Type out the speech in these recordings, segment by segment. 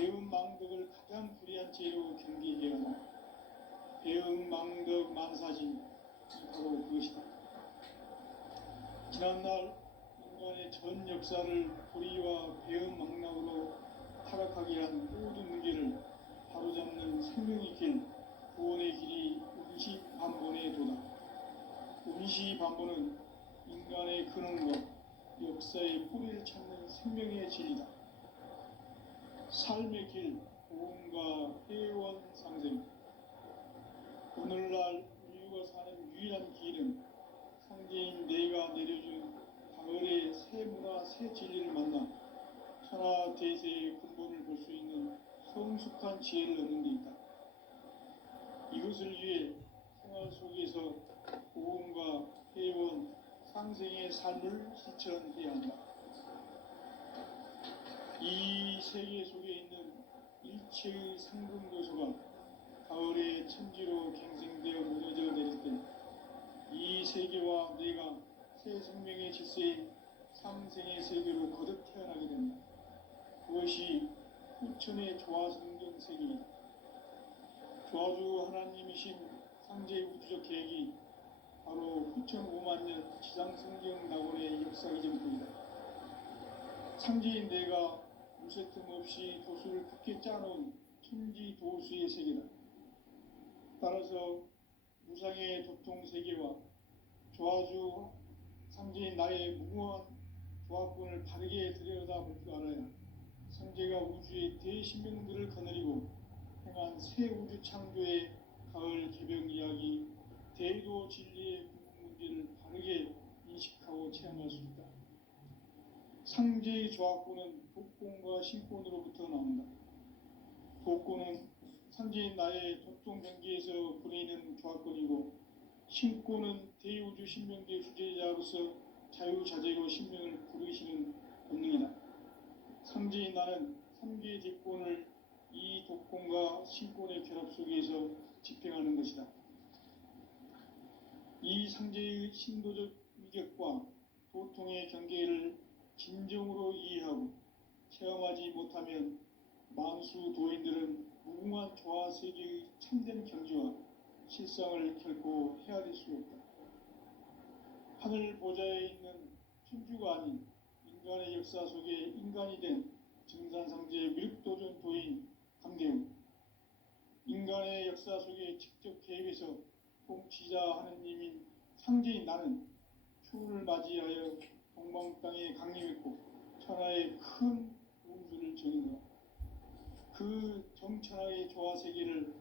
배은망덕을 가장 불의한 죄로 경계해야 한다. 배은망덕 만사진, 바로 그것이다. 지난날 인간의 전 역사를 불의와 배은망덕으로 타락하게 한 모든 문제를 바로잡는 생명의 길, 구원의 길이 운시반본의 도다. 운시반본은 인간의 근원과 역사의 뿌리를 찾는 생명의 진리다. 삶의 길, 보험과 회원 상생. 오늘날 인류가 사는 유일한 길은 상제인 내가 내려준 가을의 새 문화, 새 진리를 만나 천하 대세의 근본을 볼 수 있는 성숙한 지혜를 얻는 데 있다. 이것을 위해 생활 속에서 보험과 회원, 상생의 삶을 실천해야 한다. 이 세계 속에 있는 일체의 상금 요소가 가을의 천지로 갱생되어 무너져 내릴 때 이 세계와 내가 새 생명의 질서인 상생의 세계로 거듭 태어나게 된다. 그것이 후천의 조화성경 세계이다. 조화주 하나님이신 상제 우주적 계획이 바로 후천 5만 년 지상성경 낙원의 역사기 전부이다. 상제인 내가 무쇠틈 없이 도수를 굳게 짜놓은 천지 도수의 세계다. 따라서 무상의 도통 세계와 조화주 상제인 나의 무궁한 조합권을 바르게 들여다볼 줄 알아야 상제가 우주의 대신명들을 거느리고 행한 새 우주 창조의 가을 개벽 이야기, 대도 진리의 궁극 문제를 바르게 인식하고 체험할 수 있다. 상제의 조합권은 독권과 신권으로부터 나온다. 독권은 상제인 나의 도통 경계에서 부리는 조합권이고, 신권은 대우주 신명계 주제자로서 자유자재로 신명을 부르시는 본능이다. 상제인 나는 3개의 뒷권을 이 독권과 신권의 결합 속에서 집행하는 것이다. 이 상제의 신도적 위격과 도통의 경계를 진정으로 이해하고 체험하지 못하면 만수 도인들은 무궁한 조화세계의 참된 경지와 실상을 결코 헤아릴 수 없다. 하늘 보좌에 있는 천주가 아닌 인간의 역사 속에 인간이 된 증산상제의 미륵도전 도인 강대웅, 인간의 역사 속에 직접 개입해서 통치자 하느님인 상제인 나는 추운을 맞이하여 동방 땅에 강림했고 천하의 큰 운수를 정인다. 그 정천하의 조화세계를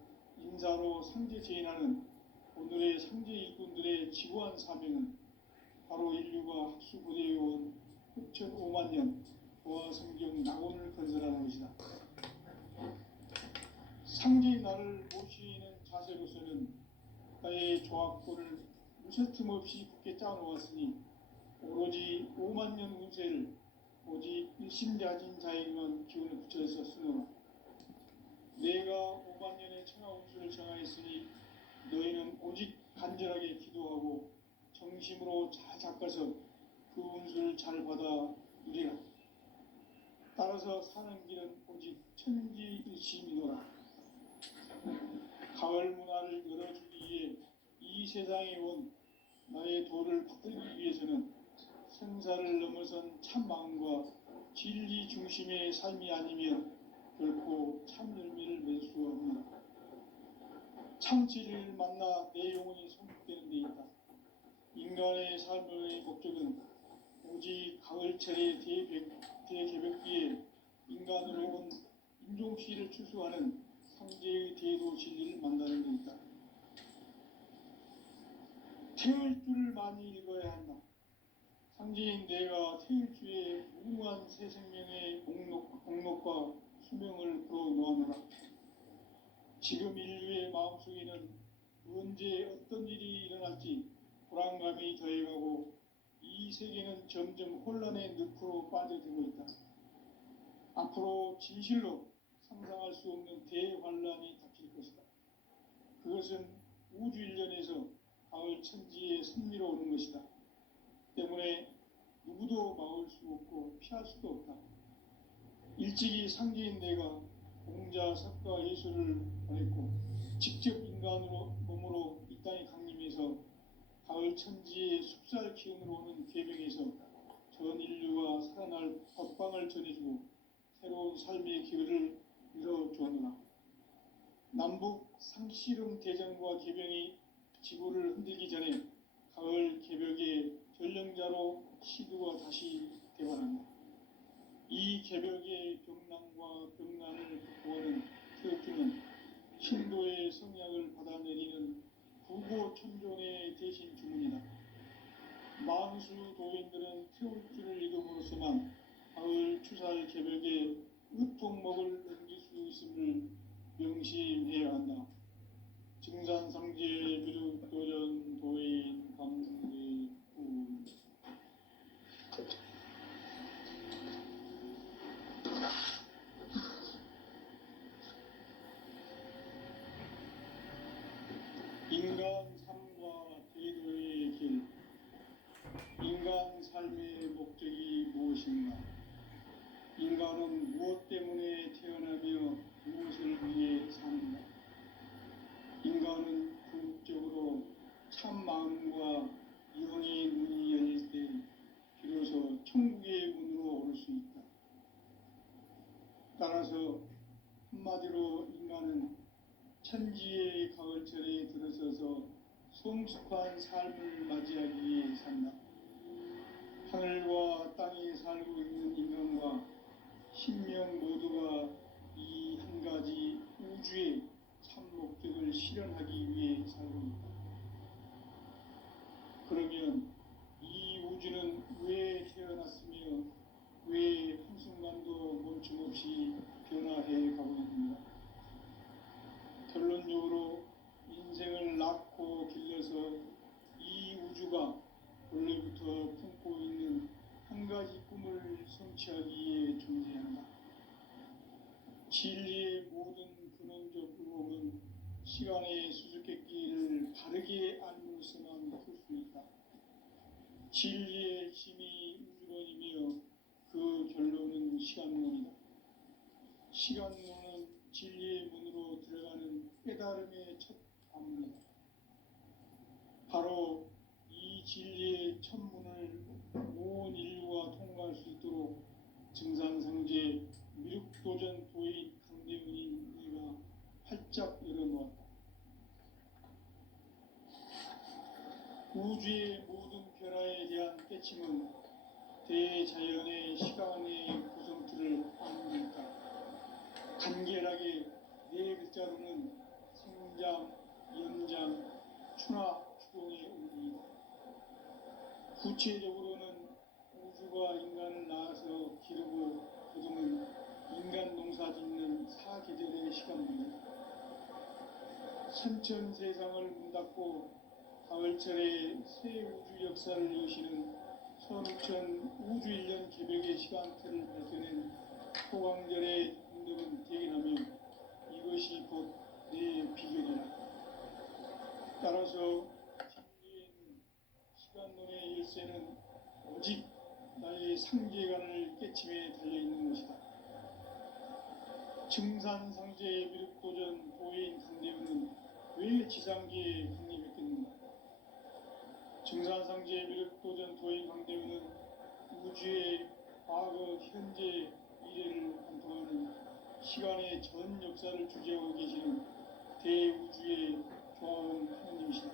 인사로 상제 제인하는 오늘의 상제 일꾼들의 지구한 사명은 바로 인류가 학수고대해온 후천 5만 년 조화성경 낙원을 건설하는 것이다. 상제인 나를 모시는 자세로서는 나의 조합권을 무쇠틈 없이 굳게 짜놓았으니 오로지 5만 년 운세를 오직 일심자진 자에게만 기운을 붙여서 쓰노라. 내가 5만 년의 천하 운수를 정하였으니 너희는 오직 간절하게 기도하고 정심으로 잘 닦아서 그 운수를 잘 받아 누리라. 따라서 사는 길은 오직 천지일심이노라. 가을 문화를 열어주기 위해 이 세상에 온 나의 도를 받들기 위해서는 생사를 넘어선 참 마음과 진리 중심의 삶이 아니면 결코 참 열매를 맺을 수 없느니라. 참 진리를 만나 내 영혼이 성숙되는 데 있다. 인간의 삶의 목적은 오직 가을철의 대개벽기에 인간으로 온 인종시를 추수하는 상제의 대도 진리를 만나는 데 있다. 태을 줄을 많이 읽어야 한다. 상제인 내가 태일주의 무궁한 새 생명의 공록과 수명을 불어놓아노라. 지금 인류의 마음속에는 언제 어떤 일이 일어날지 불안감이 더해가고 이 세계는 점점 혼란의 늪으로 빠져들고 있다. 앞으로 진실로 상상할 수 없는 대환란이 닥칠 것이다. 그것은 우주 일련에서 가을 천지의 섭리로 오는 것이다. 때문에 누구도 막을 수 없고 피할 수도 없다. 일찍이 상제인 내가 공자, 석가, 예수를 보냈고 직접 인간으로 몸으로 이 땅에 강림해서 가을 천지의 숲살 기운으로 오는 계명에서 전 인류가 살아날 법방을 전해주고 새로운 삶의 기회를 열어주었노라. 남북 상씨름 대전과 계병이 지구를 흔들기 전에 가을 개벽의 전령자로 시두가 다시 대관한다. 이 개벽의 병난과 병난을 극복하는 태극기는 신도의 성약을 받아내리는 구고천존의 대신 주문이다. 만수 도인들은 태울주를 읽음으로써만 가을 추살 개벽의 으통목을 넘길 수 있음을 명심해야 한다. 증산상제 비륵도전 도인 강대구 인간 삶과 제도의 길. 인간 삶의 목적이 무엇인가? 인간은 무엇 때문에 태어나며 무엇을 위해 사는가? 인간은 궁극적으로 참 마음과 영의 문이 열릴 때 비로소 천국의 문으로 오를 수 있다. 따라서 한마디로 인간은 천지의 가을철에 들어서서 성숙한 삶을 맞이하기 위해 산다. 하늘과 땅에 살고 있는 인간과 신명 모두가 이 한 가지 우주의 참 목적을 실현하기 위해 살고 있다. 그러면 이 우주는 왜 태어났으며 왜 한순간도 멈춤없이 변화해 가고 있는가? 결론적으로 인생을 낳고 길러서 이 우주가 원래부터 품고 있는 한 가지 꿈을 성취하기 위해 존재한다. 진리의 모든 근원적 의혹은 시간의 수수께끼를 바르게 알므로서만 풀 수 있다. 진리의 핵심이 우주론이며 그 결론은 시간론이다. 시간론은 진리의 문으로 들어가는 깨달음의 첫 관문이다. 바로 이 진리의 첫 문을 온 인류가 통과할 수 있도록 증산상제 미륵도전 도인 강대훈인 이가 활짝 열어놓았다. 우주의 모든 변화에 대한 깨침은 대자연의 시간의 구성틀을 아닙니까? 간결하게 네 글자로는 생장, 연장, 추나 추동의 의미이다. 구체적으로는 우주가 인간을 낳아서 기르고 거두는 인간 농사 짓는 사계절의 시간입니다. 선천 세상을 문 닫고 가을철에 새 우주 역사를 여시는 선우천 우주 1년 개벽의 시간틀을 밝혀낸 호광절의 운동은 대견하며 이것이 곧 내 비결이라. 따라서 진리에는 시간론의 열쇠는 오직 나의 상계관을 깨침에 달려있는 것이다. 증산상제의 미륵도전 도인 강대훈은 왜 지상계에 강림했겠는가? 증산상제의 미륵도전 도인 강대훈은 우주의 과거, 현재, 미래를 관통하는 시간의 전 역사를 주재하고 계시는 대우주의 조화원 하나님이시다.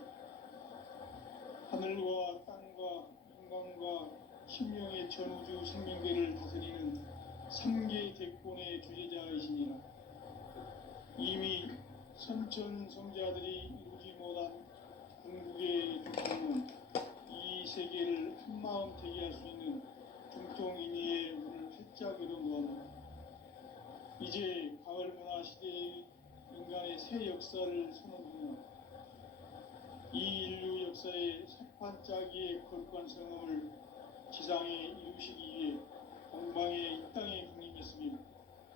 하늘과 땅과 인간과 신명의 전우주 생명계를 다스리는 3개 대권의 주제자이시니라. 이미 선천성자들이 이루지 못한 궁극의 중통은 이 세계를 한마음 되게 할 수 있는 중통인의의 문을 활짝 열어놓았다. 이제 가을 문화 시대의 인간의 새 역사를 선언하며 이 인류 역사의 새판짜기의 거룩한 성험을 지상에 이루시기 위해 동방의 이 땅에 강림했으며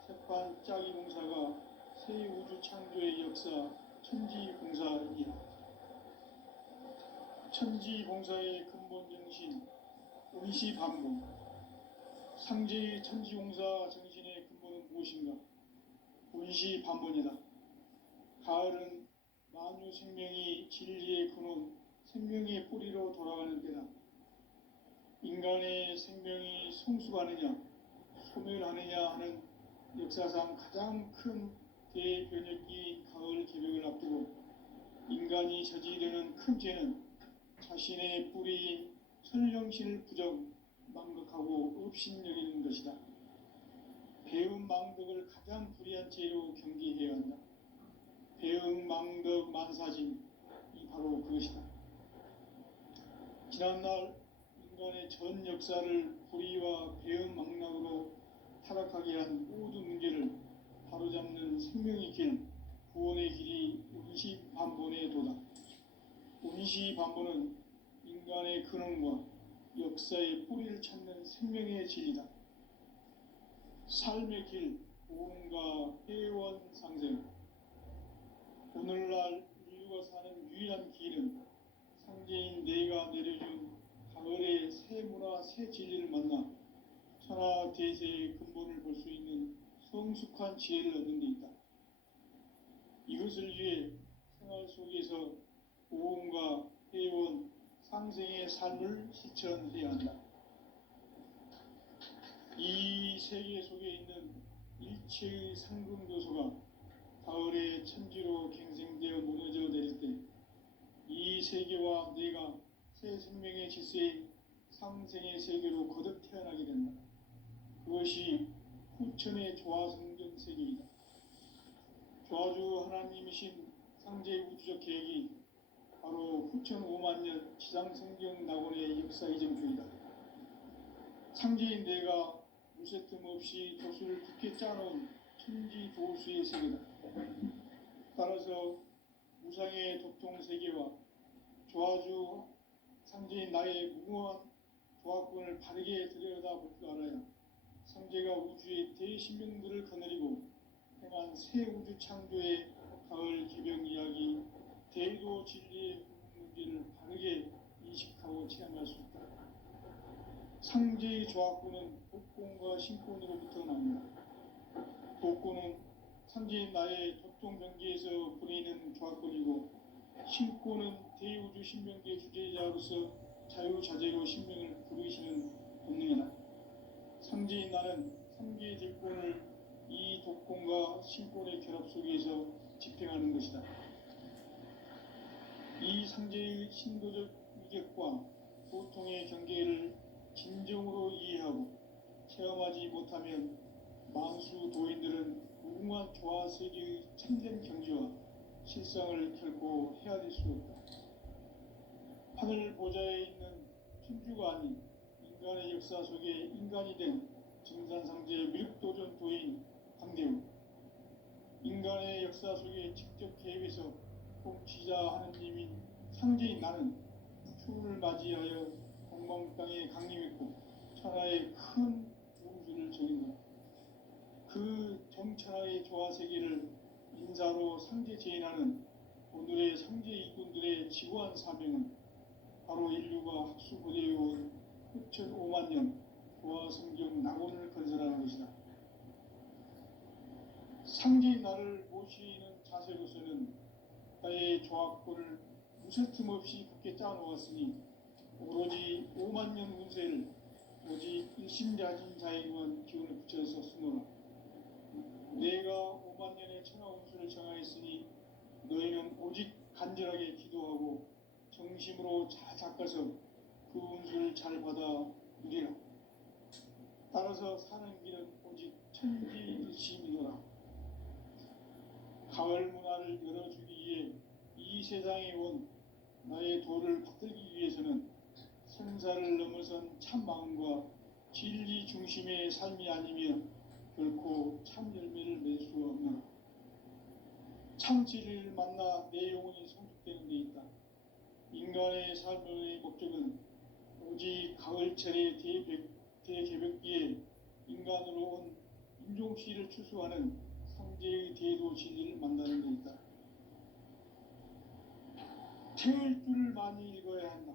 새판짜기 봉사가 새 우주 창조의 역사 천지봉사이다. 천지봉사의 근본 정신 의시반복. 상제의 천지봉사 정신의 근본은 무엇인가? 온시 반본이다. 가을은 만유 생명이 진리의 근원, 생명의 뿌리로 돌아가는 때다. 인간의 생명이 성숙하느냐 소멸하느냐 하는 역사상 가장 큰 대변혁기 가을 개벽을 앞두고 인간이 저지르는 큰 죄는 자신의 뿌리인 선령신을 부정, 망각하고 업신여기는 것이다. 배은 망덕을 가장 불의한 죄로 경계해야 한다. 배은 망덕 만사짐이 바로 그것이다. 지난날 인간의 전 역사를 불의와 배은 망락으로 타락하게 한 모든 문제를 바로잡는 생명의 길, 구원의 길이 운시반본의 도다. 운시반본은 인간의 근원과 역사의 뿌리를 찾는 생명의 진리다. 삶의 길, 구원과 회원 상생. 오늘날 인류가 사는 유일한 길은 상제인 내가 내려준 가을의 새 문화, 새 진리를 만나 천하 대세의 근본을 볼 수 있는 성숙한 지혜를 얻는 데 있다. 이것을 위해 생활 속에서 보험과 회원, 상생의 삶을 실천해야 한다. 이 세계 속에 있는 일체의 상금교소가 가을의 천지로 갱생되어 무너져 내릴 때 이 세계와 내가 새 생명의 질서의 상생의 세계로 거듭 태어나게 된다. 그것이 후천의 조화성경 세계이다. 조화주 하나님이신 상제 우주적 계획이 바로 후천 5만 년 지상성경 낙원의 역사 이정표이다. 상제인 내가 무쇠틈 없이 조수를 굳게 짜놓은 천지 조수의 세계다. 따라서 무상의 도통 세계와 조화주 상제인 나의 무궁한 조화권을 바르게 들여다볼 줄 알아야 상제가 우주의 대신명들을 거느리고 행한 새 우주 창조의 가을 개벽 이야기, 대도 진리의 문제를 바르게 인식하고 체험할 수 있다. 상제의 조화권은 복권과 신권으로부터 납니다. 복권은 상제인 나의 도통병기에서 보내는 조화권이고, 신권은 대우주 신명계 주제자로서 자유자재로 신명을 부르시는 본능이다. 상제인 나는 상계의 딜권을 이 독권과 신권의 결합 속에서 집행하는 것이다. 이 상제의 신도적 위격과 보통의 경계를 진정으로 이해하고 체험하지 못하면 만수 도인들은 무궁한 조화세계의 참된 경지와 실상을 결코 헤아릴 수 없다. 하늘 보좌에 있는 천주가 아닌 인간의 역사 속에 인간이 된 증산상제의 미륵도전 도인 강대우, 인간의 역사 속에 직접 개입해서 통치자 하느님인 상제인 나는 추를 맞이하여 동방 땅에 강림했고 천하의 큰 우주를 정인다. 그 정천하의 조화세계를 인사로 상제 제인하는 오늘의 상제 일꾼들의 지구한 사명은 바로 인류가 학수고대해온 후천 5만 년 조화성경 낙원을 건설하는 것이다. 상제인 나를 모시는 자세로서는 나의 조합권을 무쇠틈 없이 굳게 짜놓았으니 오로지 5만 년 운세를 오직 일심자진 자에게만 기운을 붙여서 쓰노라. 내가 5만 년의 천하 운수를 정하였으니 너희는 오직 간절하게 기도하고 정심으로 잘 닦아서 그 운수를 잘 받아 누리라. 따라서 사는 길은 오직 천지일심이노라. 가을 문화를 열어주기 위해 이 세상에 온 나의 도를 받들기 위해서는 생사를 넘어선 참 마음과 진리 중심의 삶이 아니면 결코 참 열매를 맺을 수 없노라. 참 진리를 만나 내 영혼이 성숙되는 데 있다. 인간의 삶의 목적은 오직 가을철의 대개벽기에 인간으로 온 인종씨를 추수하는 상제의 대도 진리를 만나는 데 있다. 태일주를 많이 읽어야 한다.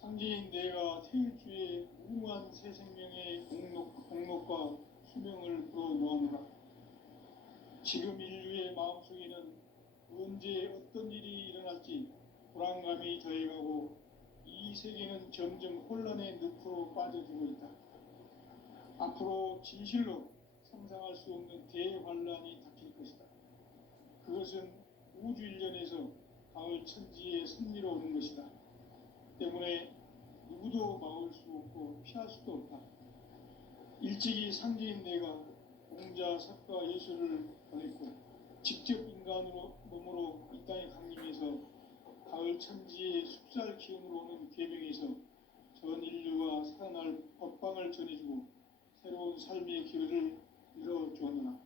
상제인 내가 태일주의 무궁한 새 생명의 공록과 수명을 불어모아노라. 지금 인류의 마음속에는 언제 어떤 일이 일어날지 불안감이 더해가고 이 세계는 점점 혼란의 늪으로 빠져들고 있다. 앞으로 진실로 상상할 수 없는 대환란이 닥칠 것이다. 그것은 우주 일련에서 가을 천지의 섭리로 오는 것이다. 때문에 누구도 막을 수 없고 피할 수도 없다. 일찍이 상제인 내가 공자, 석가, 예수를 보냈고 직접 인간으로 몸으로 이 땅에 강림해서 가을 천지의 숲살 기운으로 오는 계명에서 전 인류가 살아날 법방을 전해주고 새로운 삶의 기회를 열어주었노라.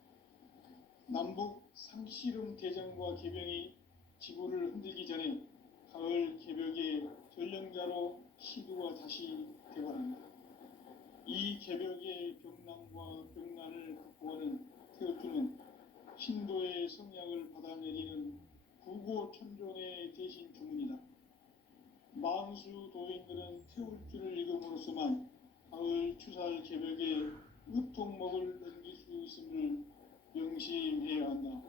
남북 상씨름 대전과 계병이 지구를 흔들기 전에 가을 개벽의 전령자로 시두가 다시 되어간다. 이 개벽의 병난과 병난을 극복하는 태어주는 신도의 성약을 받아내리는 구고천존의 대신 주문이다. 만수 도인들은 태울주를 읽음으로써만 가을 추살 개벽의 으통목을 넘길 수 있음을 명심해야 한다.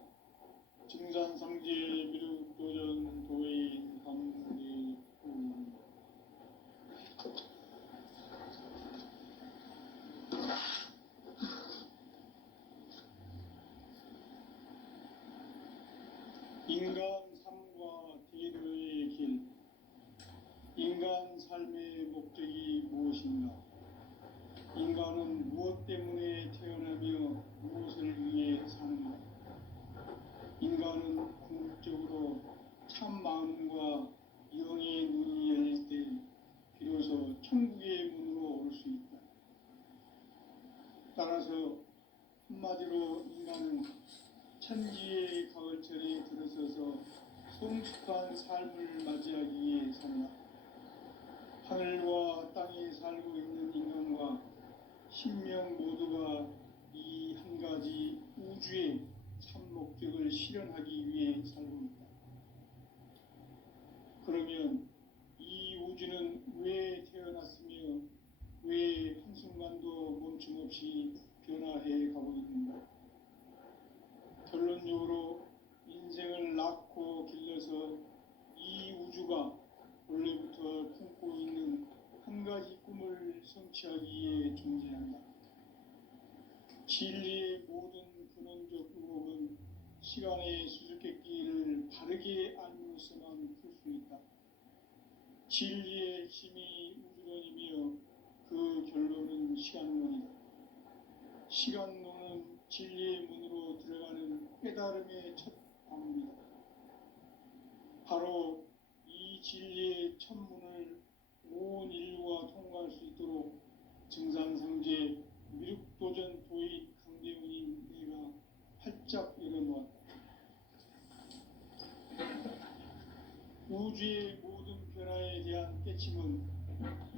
증산상제 미륵도전 도인 감리 인간 삶과 대도의 길. 인간 삶의 목적이 무엇인가? 인간은 무엇 때문에 태어나며 무엇을 위해 사는가? 인간은 궁극적으로 참 마음과 영의 눈이 열릴 때 비로소 천국의 문으로 올 수 있다. 따라서 한마디로 인간은 천지의 가을철에 들어서서 성숙한 삶을 맞이하기 위해 산다. 하늘과 땅에 살고 있는 인간과 신명 모두가 이 한 가지 우주의 참 목적을 실현하기 위해 살고 있다. 그러면 이 우주는 왜 태어났으며 왜 한순간도 멈춤 없이 변화해 가고 있는가? 결론적으로 인생을 낳고 길러서 이 우주가 원래부터 품고 있는 한 가지 꿈을 성취하기 위해 존재한다. 진리의 모든 근원적 의혹은 시간의 수수께끼를 바르게 알므로서만 풀 수 있다. 진리의 힘이 우주론이며 그 결론은 시간론이다. 시간론은 진리의 문으로 들어가는 깨달음의 첫 방문이다. 바로 이 진리의 첫 문을 온 인류가 통과할 수 있도록 증산상제 미륵도전 도인 강대훈인 내가 활짝 열어놓았다. 우주의 모든 변화에 대한 깨침은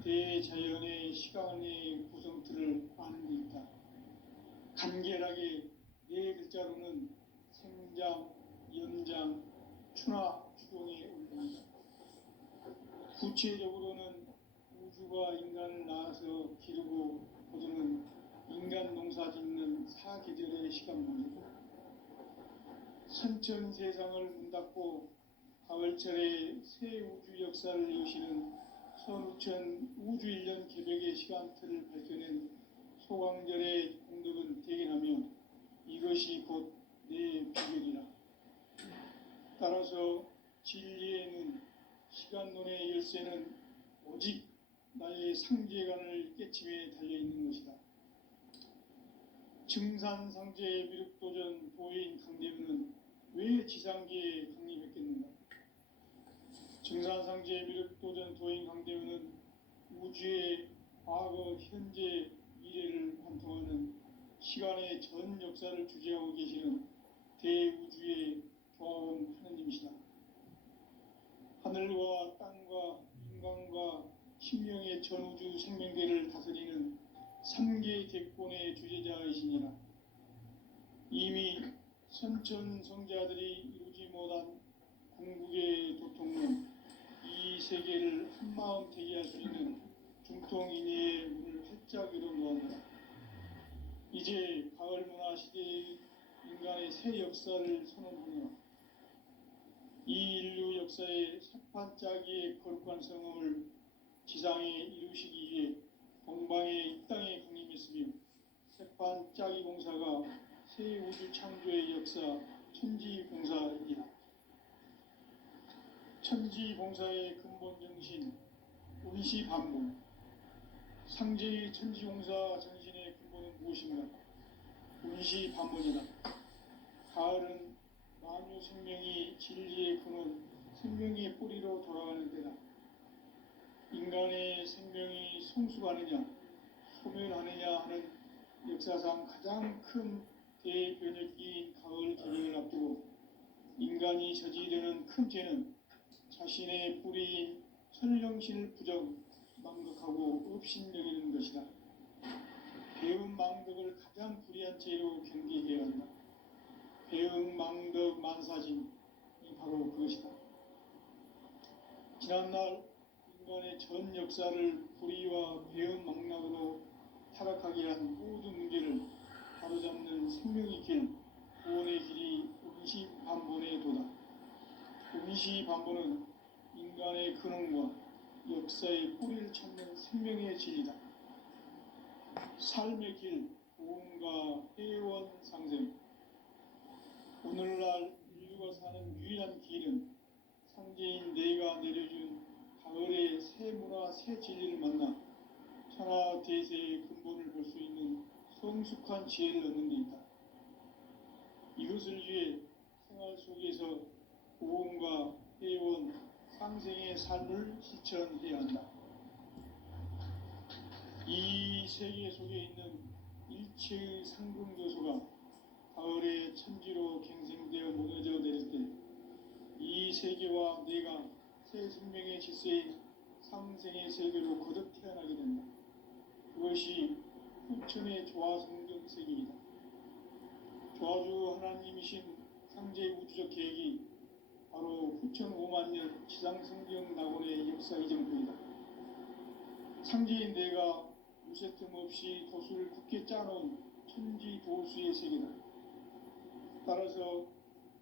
대자연의 시간의 구성틀을 아는 데 있다. 간결하게 네 글자로는 생장, 연장, 추나 추동에 올린다. 구체적으로는 우주가 인간을 낳아서 기르고 거두는 인간 농사 짓는 사계절의 시간문이고, 선천 세상을 문 닫고 가을철에 새 우주 역사를 여시는 선우천 우주일년 개벽의 시간틀을 밝혀낸 소강절의 공덕은 대견하며 이것이 곧 내 비결이라. 따라서 진리의 눈, 시간론의 열쇠는 오직 나의 상제관을 깨침에 달려있는 것이다. 증산상제 미륵도전 도인 강대훈은 왜 지상계에 강림했겠는가? 증산상제 미륵도전 도인 강대훈은 우주의 과거, 현재, 미래를 관통하는 시간의 전 역사를 주재하고 계시는 대우주의 조화원 하느님이시다. 하늘과 땅과 인간과 신명의 전우주 생명계를 다스리는 3계 대권의 주제자이시니라. 이미 선천성자들이 이루지 못한 궁극의 도통론, 이 세계를 한마음 되게 할 수 있는 중통인의 문을 활짝 열어놓았다. 이제 가을 문화 시대의 인간의 인간의 새 역사를 선언하며 이 인류 역사의 새판짜기의 거룩한 성음을 지상에 이루시기 위해 동방의 이 땅에 강림했으며 새판짜기 공사가 새 우주 창조의 역사 천지봉사이다. 천지봉사의 근본 정신 운시반복. 상제의 천지봉사 정신의 근본은 무엇인가? 운시반복이다. 가을은 만유 생명이 진리의 근원, 생명의 뿌리로 돌아가는 때다. 인간의 생명이 성숙하느냐, 소멸하느냐 하는 역사상 가장 큰 대변혁기인 가을 개경을 앞두고 인간이 저지르는 큰 죄는 자신의 뿌리인 선령신을 망각하고 업신여기는 것이다. 배은 망덕을 가장 불의한 죄로 경계해야 한다. 배은 망덕 만사진이 바로 그것이다. 지난날 인간의 전 역사를 불의와 배은 망락으로 타락하게 한 모든 문제를 바로잡는 생명의 길, 구원의 길이 운시반본의 도다. 운시반본은 인간의 근원과 역사의 뿌리를 찾는 생명의 진리다. 삶의 길, 보험과 회원 상생. 오늘날 인류가 사는 유일한 길은 상제인 내가 내려준 가을의 새 문화, 새 진리를 만나 천하 대세의 근본을 볼 수 있는 성숙한 지혜를 얻는 데 있다. 이것을 위해 생활 속에서 보험과 회원, 상생의 삶을 실천해야 한다. 이 세계 속에 있는 일체의 상금교소가 가을의 천지로 갱생되어 무너져 내릴 때 이 세계와 내가 새 생명의 질서의 상생의 세계로 거듭 태어나게 된다. 그것이 후천의 조화성경 세계이다. 조화주 하나님이신 상제 우주적 계획이 바로 후천 5만 년 지상성경 낙원의 역사 이정표이다. 상제인 내가 무쇠틈 없이 도수를 굳게 짜놓은 천지 도수의 세계다. 따라서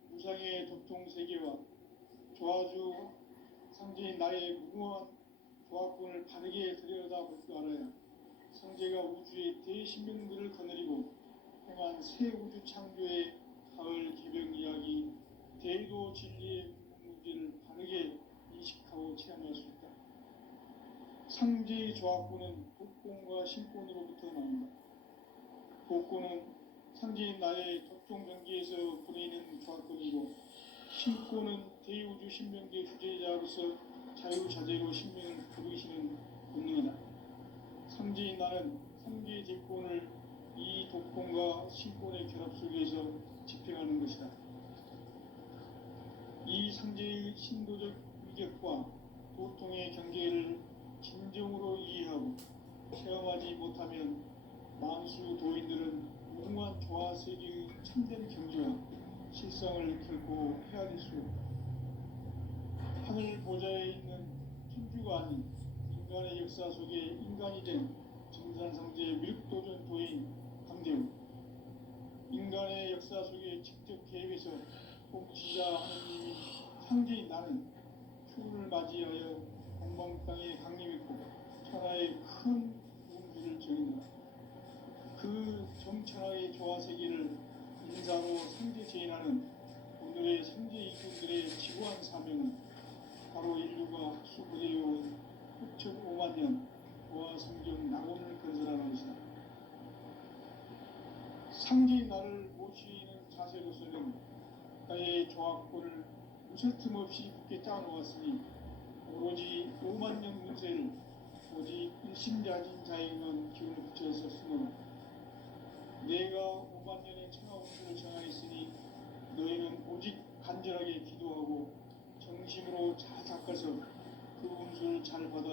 무상의 도통세계와 조화주 상제인 나의 무궁한 조화권을 바르게 들여다볼 줄 알아야 상제가 우주의 대신명들을 거느리고 행한 새 우주 창조의 가을 개병 이야기, 대도 진리의 문제를 바르게 인식하고 체험할 수 있다. 상제의 조화권은 독권과 신권으로부터 나온다. 독권은 상제인 나의 독종병기에서 부리는 조화권이고, 신권은 대우주 신명계 주제자로서 자유자재로 신명을 부르시는 본능이다. 상제인 나는 상제의 대권을 이 독권과 신권의 결합 속에서 집행하는 것이다. 이 상제의 신도적 위격과 도통의 경계를 진정으로 이해하고 체험하지 못하면 만수 도인들은 무궁한 조화세계의 참된 경지와 실상을 결코 헤아릴 수 없다. 하늘 보좌에 있는 천주가 아닌 인간의 역사 속에 인간이 된 정산상제 밀도전 도인 강대우, 인간의 역사 속에 직접 계획해서 복지자 하느님인 상제인 나는 추운을 맞이하여 동방 땅에 강림했고 천하의 큰 우주를 정인다. 그 정천하의 조화세계를 인사로 상제 제인하는 오늘의 상제 이분들의 지구한 사명은 바로 인류가 수부되어온 후천 5만 년 조화성경 낙원을 건설하는 것이다. 상제인 나를 모시는 자세로서는 나의 조화권을 무쇠틈 없이 굳게 짜놓았으니 오로지 5만 년 문세를 오직 일심자진 자에게만 기운을 붙여서 쓰노라. 내가 5만 년의 천하 운수를 정하였으니 너희는 오직 간절하게 기도하고 정심으로 잘 닦아서 그 운수를 잘 받아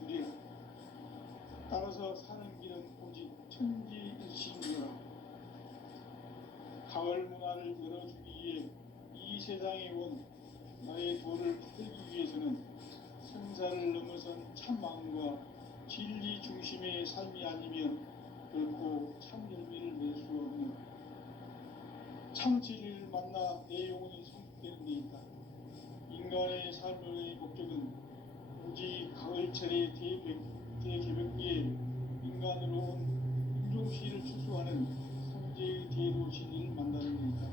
누리라. 따라서 사는 길은 오직 천지일심이라. 가을 문화를 열어주기 위해 이 세상에 온 나의 도를 받들기 위해서는 생사를 넘어선 참 마음과 진리 중심의 삶이 아니면 결코 참 열매를 낼 수 없는 참치를 만나 대용운이 성숙되는 데 있다. 인간의 삶의 목적은 오직 가을철의 대개벽기에 인간으로 온 인종시를 추수하는 성제의 대도시를 만나는 데 있다.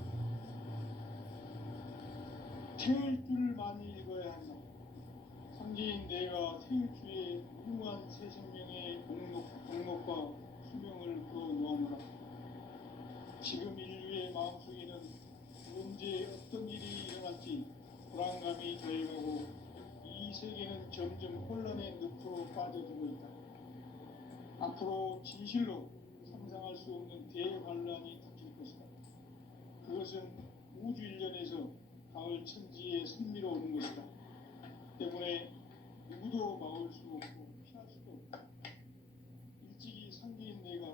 태일주를 많이 읽어야 한다. 성제인 내가 태일주에 무궁한 새 생명의 목록과 수명을 그어 놓아노라. 지금 인류의 마음속에는 언제 어떤 일이 일어날지 불안감이 더해가고 이 세계는 점점 혼란의 늪으로 빠져들고 있다. 앞으로 진실로 상상할 수 없는 대환란이 닥칠 것이다. 그것은 우주 일련에서 가을 천지에 선미로운 것이다. 때문에 누구도 막을 수 없고 피할 수도 없다. 일찍이 상계인 내가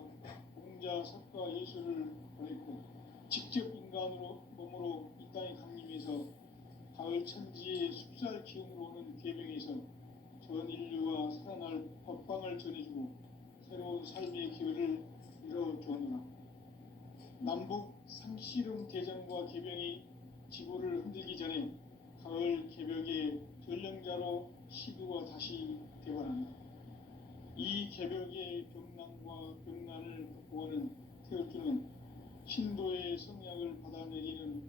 공자, 석가, 예수를 보냈고 직접 인간으로 몸으로 이 땅에 강림해서 가을 천지의 숲살 기운으로 오는 계명에서 전 인류와 살아날 법방을 전해주고 새로운 삶의 기회를 열어주었노라. 남북 상씨름 대전과 개병이 지구를 흔들기 전에 가을 개벽의 전령자로 시두가 다시 되관한다. 이 개벽의 병난과 병난을 극복하는 태엽주는 신도의 성약을 받아내리는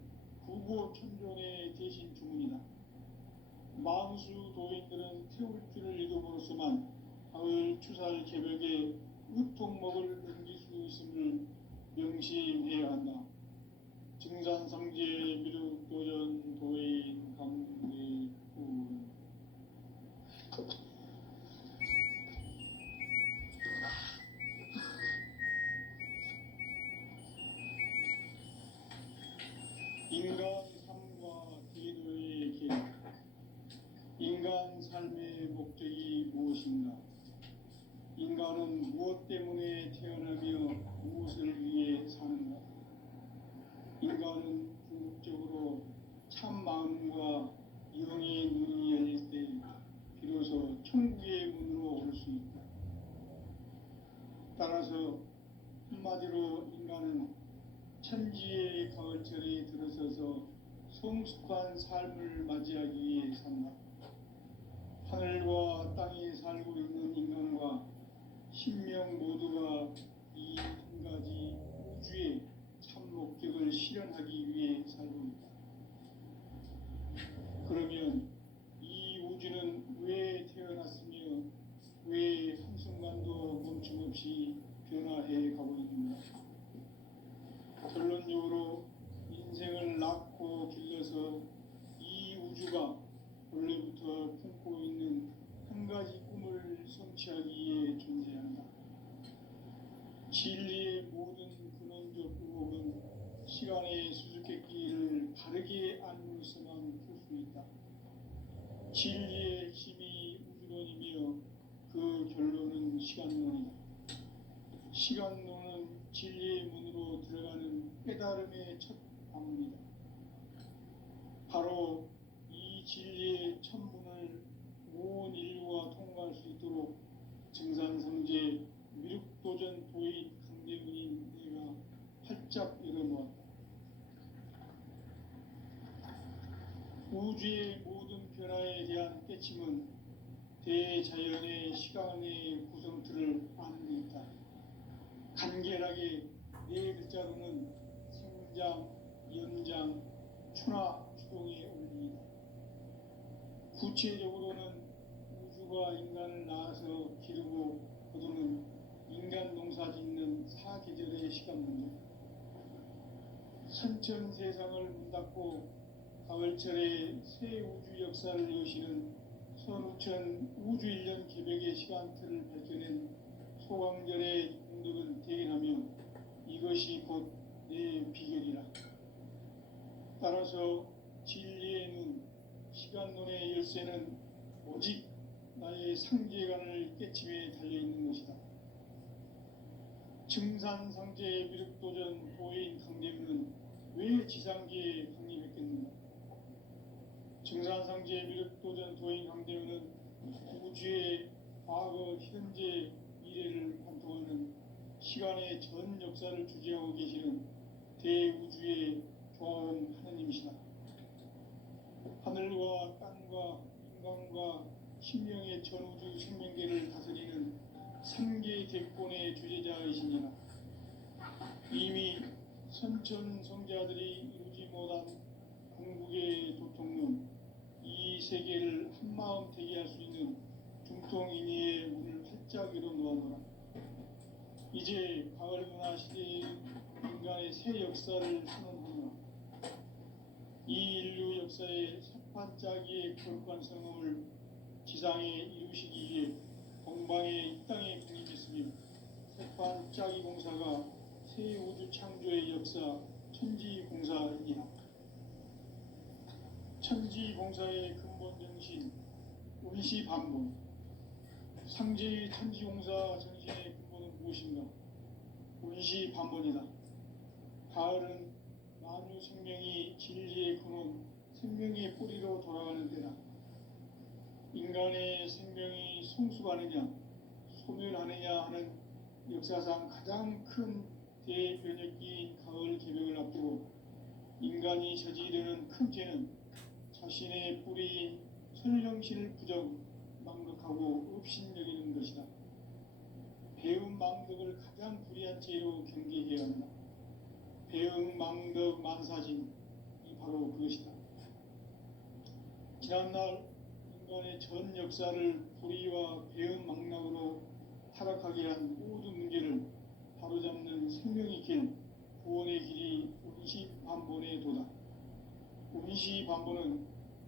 구고천존의 대신 주문이다. 만수 도인들은 태엽주를 읽음으로써만 가을 추살 개벽의 의통목을 넘길 수 있음을 명심해야 한다. 증산상제 미륵도전 도인 강대군. 인간 삶과 기도의 길. 인간 삶의 목적이 무엇인가? 인간은 무엇 때문에 태어나며 무엇을 위해 사는가? 인간은 궁극적으로 참 마음과 영의 눈이 열릴 때 비로소 천국의 문으로 올 수 있다. 따라서 한마디로 인간은 천지의 가을철에 들어서서 성숙한 삶을 맞이하기 위해 산다. 하늘과 땅에 살고 있는 인간과 신명 모두가 이 한 가지 우주의 참 목적을 실현하기 위해 살고 있다. 그러면 이 우주는 왜 태어났으며 왜 한순간도 멈춤없이 변화해 가고 있는가? 결론적으로 인생을 낳고 길러서 이 우주가 원래부터 품고 있는 한 가지 꿈을 성취하기 위해 존재한다. 진리의 모든 근원적 의혹은 시간의 수수께끼를 바르게 알므로서만 풀 수 있다. 진리의 힘이 우주론이며 그 결론은 시간론이다. 시간론은 진리의 문으로 들어가는 깨달음의 첫 방문이다. 바로 이 진리의 첫 문을 온 인류가 통과할 수 있도록 증산성제 미륵도전 도인 강대군인 내가 활짝 열어놓았다. 우주의 모든 변화에 대한 깨침은 대자연의 시간의 구성틀을 아는 데 있다. 간결하게 네 글자로는 생장, 연장, 추나 추동의 원리이다. 구체적으로는 우주가 인간을 낳아서 기르고 거두는 인간 농사 짓는 사계절의 시간 문제. 선천 세상을 문 닫고 가을철에 새 우주 역사를 여시는 선우천 우주일년 개벽의 시간틀을 밝혀낸 소강절의 공덕은 대견하며 이것이 곧 내 비결이라. 따라서 진리의 눈, 시간론의 열쇠는 오직 나의 상계관을 깨침에 달려있는 것이다. 증산상제 미륵도전 도인 강대문은 왜 지상계에 강림했겠는가? 증산상제 미륵도전 도인 강대문은 우주의 과거, 현재, 미래를 관통하는 시간의 전 역사를 주재하고 계시는 대우주의 조화한 하느님이시다. 하늘과 땅과 인간과 신령의 전우주 생명계를 다스리는 삼계 대권의 주제자이시니라. 이미 선천성자들이 이루지 못한 궁극의 도통론, 이 세계를 한마음 되게 할 수 있는 중통인의의 문을 활짝 열어놓아노라. 이제 가을 문화 시대의 인간의 새 역사를 선언하노라. 이 인류 역사의 새판짜기의 거룩한 성음을 지상에 이루시기 위해 동방의 이 땅에 군림했으며, 새판짜기 공사가 새 우주 창조의 역사 천지공사이니라. 천지공사의 근본 정신 운시반본. 상제의 천지공사 정신의 근본은 무엇인가? 운시반본이다. 가을은 만유 생명이 진리의 근원, 생명의 뿌리로 돌아가는 때다. 인간의 생명이 성숙하느냐 소멸하느냐 하는 역사상 가장 큰 대변혁기인 가을 개벽을 앞두고 인간이 저지르는 큰 죄는 자신의 뿌리인 선령신을 망각하고 업신여기는 것이다. 배은망덕을 가장 불의한 죄로 경계해야 한다. 배은망덕 만사진이 바로 그것이다. 지난날 인간의 전 역사를 불의와 배은망락으로 타락하게 한 모든 문제를 바로잡는 생명의 길, 구원의 길이 운시반본의 도다. 운시반본은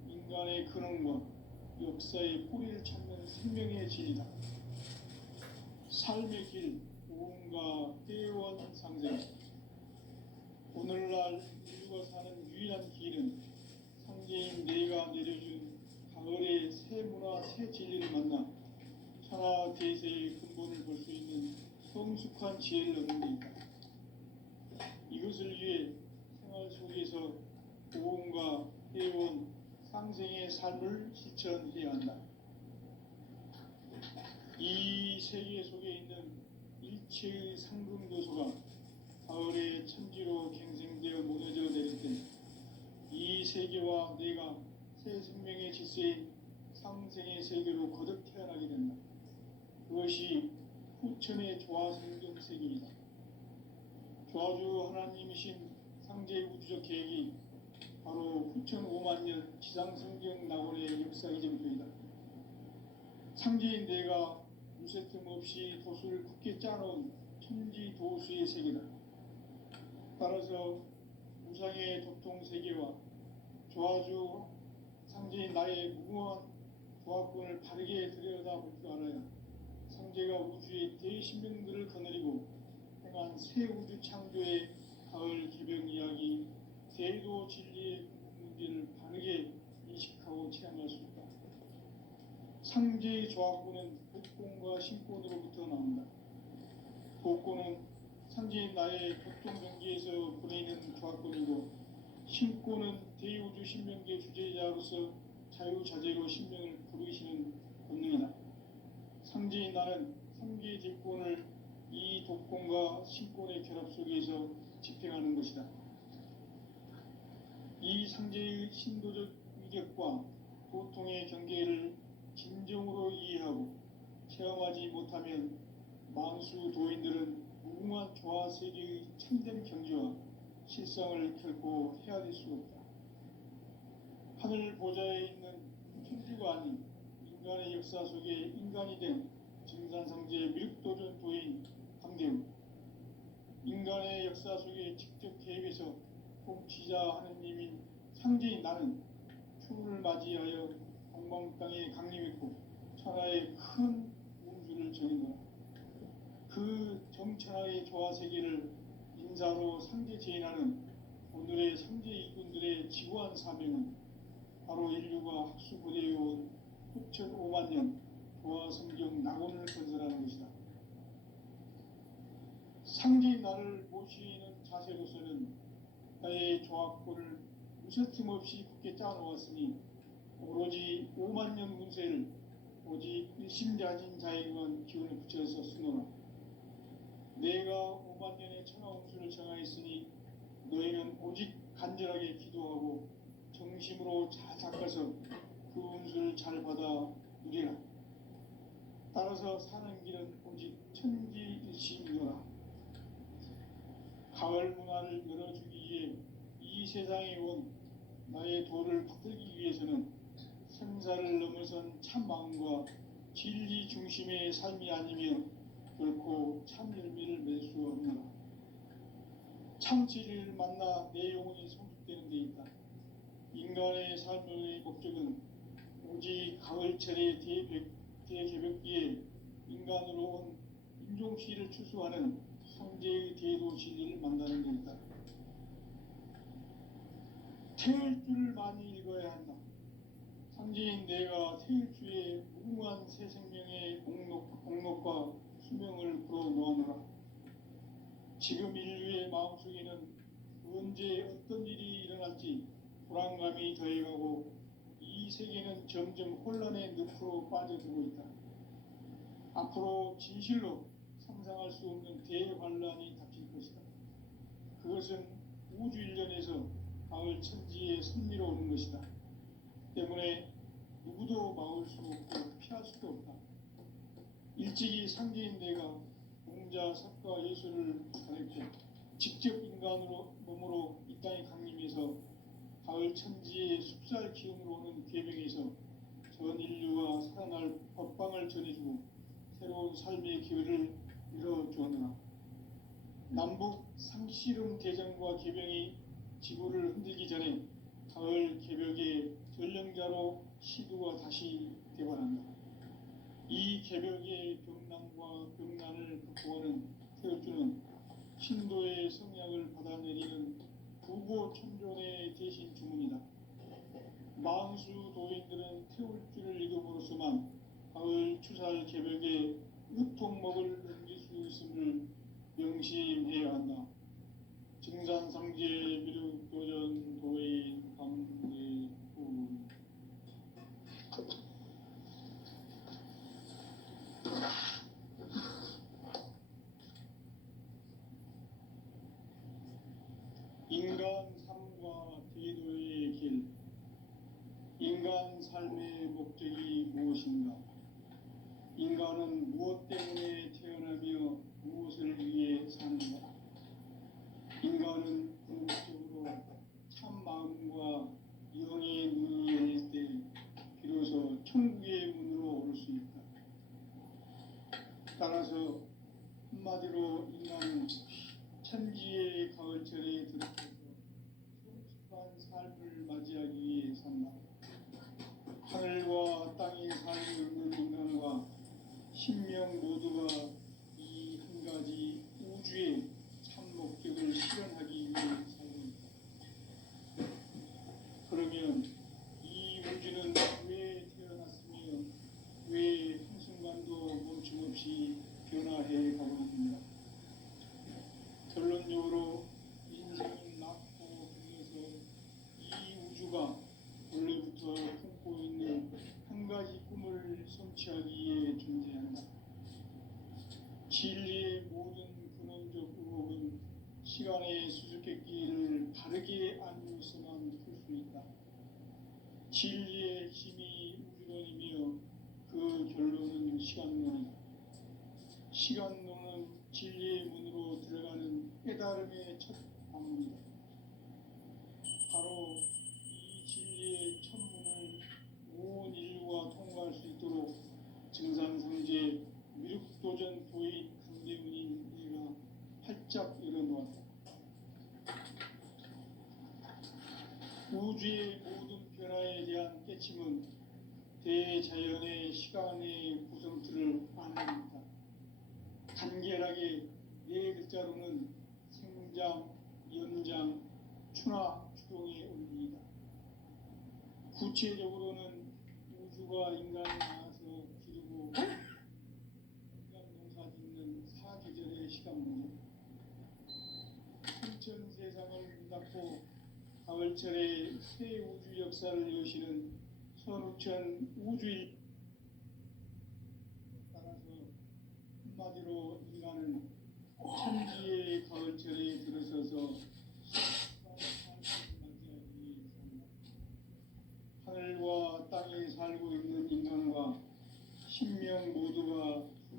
인간의 근원과 역사의 뿌리를 찾는 생명의 진리다. 삶의 길, 오음과 때원 상생. 오늘날 인류가 사는 유일한 길은 상제인 내가 내려준 가을의 새 문화, 새 진리를 만나 천하 대세의 근본을 볼 수 있는 성숙한 지혜를 얻는 데 있다. 이것을 위해 생활 속에서 오음과 때원 상생의 삶을 실천해야 한다. 이 세계 속에 있는 일체의 상금도소가 가을의 천지로 갱생되어 무너져 내릴 때 이 세계와 내가 새 생명의 질서인 상생의 세계로 거듭 태어나게 된다. 그것이 후천의 조화성경 세계이다. 조화주 하나님이신 상제 우주적 계획이 바로 후천 5만년 지상성경 낙원의 역사 이전표이다. 상제인 내가 무쇠 틈 없이 도수를 굳게 짜놓은 천지도수의 세계다. 따라서 우상의 도통세계와 조화주 상제인 나의 무궁한 조화권을 바르게 들여다볼 줄 알아야 상제가 우주의 대신명들을 거느리고 행한 새 우주 창조의 가을 개벽 이야기, 대도 진리의 문제를 바르게 인식하고 체험할 수 있다. 상제의 조화권은 복권과 신권으로부터 나온다. 복권은 상제인 나의 교통경계에서 보내는 조화권이고, 신권은 대우주 신명계 주제자로서 자유자재로 신명을 부르시는 권능이다. 상제인 나는 상계 뒷권을 이 독권과 신권의 결합 속에서 집행하는 것이다. 이 상제의 신도적 위력과 도통의 경계를 진정으로 이해하고 체험하지 못하면 만수 도인들은 무궁한 조화 세계의 참된 경지와 실상을 결코 헤아릴 수 없다. 하늘 보좌에 있는 천주가 아닌 인간의 역사 속에 인간이 된 증산상제 미륵도전 도인 강대우, 인간의 역사 속에 직접 개입해서 통치자 하느님인 상제인 나는 추운을 맞이하여 동방 땅에 강림했고 천하의 큰 우주를 정의노라. 그 정천하의 조화세계를 인사로 상제 제인하는 오늘의 상제 이군들의 지구한 사명은 바로 인류가 학수고대해온 후천 5만년 조화성경 낙원을 건설하는 것이다. 상제인 나를 모시는 자세로서는 나의 조화권을 무쇠틈 없이 굳게 짜놓았으니 오로지 5만년 운세를 오직 일심자진 자에게만 기운을 붙여서 쓰노라. 내가 5만년의 천하홍수를 정하였으니 너희는 오직 간절하게 간절하게 기도하고 정심으로 잘 닦아서 그 운수를 잘 받아 누리라. 따라서 사는 길은 오직 천지일심이노라. 가을 문화를 열어주기 위해 이 세상에 온 나의 도를 붙들기 위해서는 생사를 넘어선 참 마음과 진리 중심의 삶이 아니면 결코 참 열매를 맺을 수 없노라. 참 진리를 만나 내 영혼이 성숙되는 데 있다. 인간의 삶의 목적은 오직 가을철의 대개벽기에 인간으로 온 인종시를 추수하는 성제의 대도 진리를 만나는 데 있다. 태일주를 많이 읽어야 한다. 상제인 내가 태일주의 무궁한 새 생명의 공록과 수명을 불어놓아노라. 지금 인류의 마음속에는 언제 어떤 일이 일어날지 불안감이 더해가고 이 세계는 점점 혼란의 늪으로 빠져들고 있다. 앞으로 진실로 상상할 수 없는 대환란이 닥칠 것이다. 그것은 우주 일련에서 가을 천지의 섭리로 오는 것이다. 때문에 누구도 막을 수 없고 피할 수도 없다. 일찍이 상제인 내가 공자, 석가, 예술을 가르쳐 직접 인간으로 몸으로 이 땅에 강림해서 가을 천지의 숲살 기운으로 오는 계명에서 전 인류와 살아날 법방을 전해주고 새로운 삶의 기회를 열어주었노라. 남북 상씨름 대전과 개병이 지구를 흔들기 전에 가을 개벽의 전령자로 시두가 다시 되관한다. 이 개벽의 병난과 병난을 극복하는 태울주는 신도의 성약을 받아내리는 부고천존의 대신 주문이다. 만수 도인들은 태울주를 읽음으로써만 가을 추살 개벽의 으통목을 넘길 수 있음을 명심해야 한다. 증산상제 미륵도전 도인 강대훈. 인간 삶과 대도의 길. 인간 삶의 목적이 무엇인가? 인간은 무엇 때문에 태어나며 무엇을 위해 사는가? 인간은 궁극적으로 참 마음과 영의 문이 열릴 때 비로소 천국의 문으로 올 수 있다. 따라서 한마디로 인간은 천지의 가을철에 들어서서 성숙한 삶을 맞이하기 위해 산다. 하늘과 땅의 삶을 얻는 인간과 신명 모두가 이 한 가지 우주의 참 목적을 실현하기 위해 살고 있다. 그러면 이 우주는 왜 태어났으며 왜 한순간도 멈춤없이 변화해 가고 있는가? 결론적으로 인생은 낳고 불려서 이 우주가 원래부터 품고 있는 한 가지 꿈을 성취하기 위해 존재한다. 진리의 모든 근원적 의혹은 시간의 수수께끼를 바르게 알고서만 풀 수 있다. 진리의 힘이 우주론이며 그 결론은 시간론이다. 시간론은 진리의 문으로 들어가는 깨달음의 첫 방문이다. 바로 이 진리의 첫 문을 온 인류가 통과할 수 있도록 증산상제 미륵도전 도인 강대훈인 내가 활짝 열어놓았다. 우주의 모든 변화에 대한 깨침은 대자연의 시간의 구성틀을 아는 것이다. 간결하게 네 글자로는 생장, 연장, 추나 추동의 원리이다. 구체적으로는 우주가 인간을 낳아서 기르고 인간 농사 짓는 사계절의 시간 문제, 천천 세상을 문 닫고 가을철에 새 우주 역사를 여시는 선우천 우주일. 따라서 한마디로 인간은 천지의 가을철에 들어서서 삶을 맞이하기 살고 있는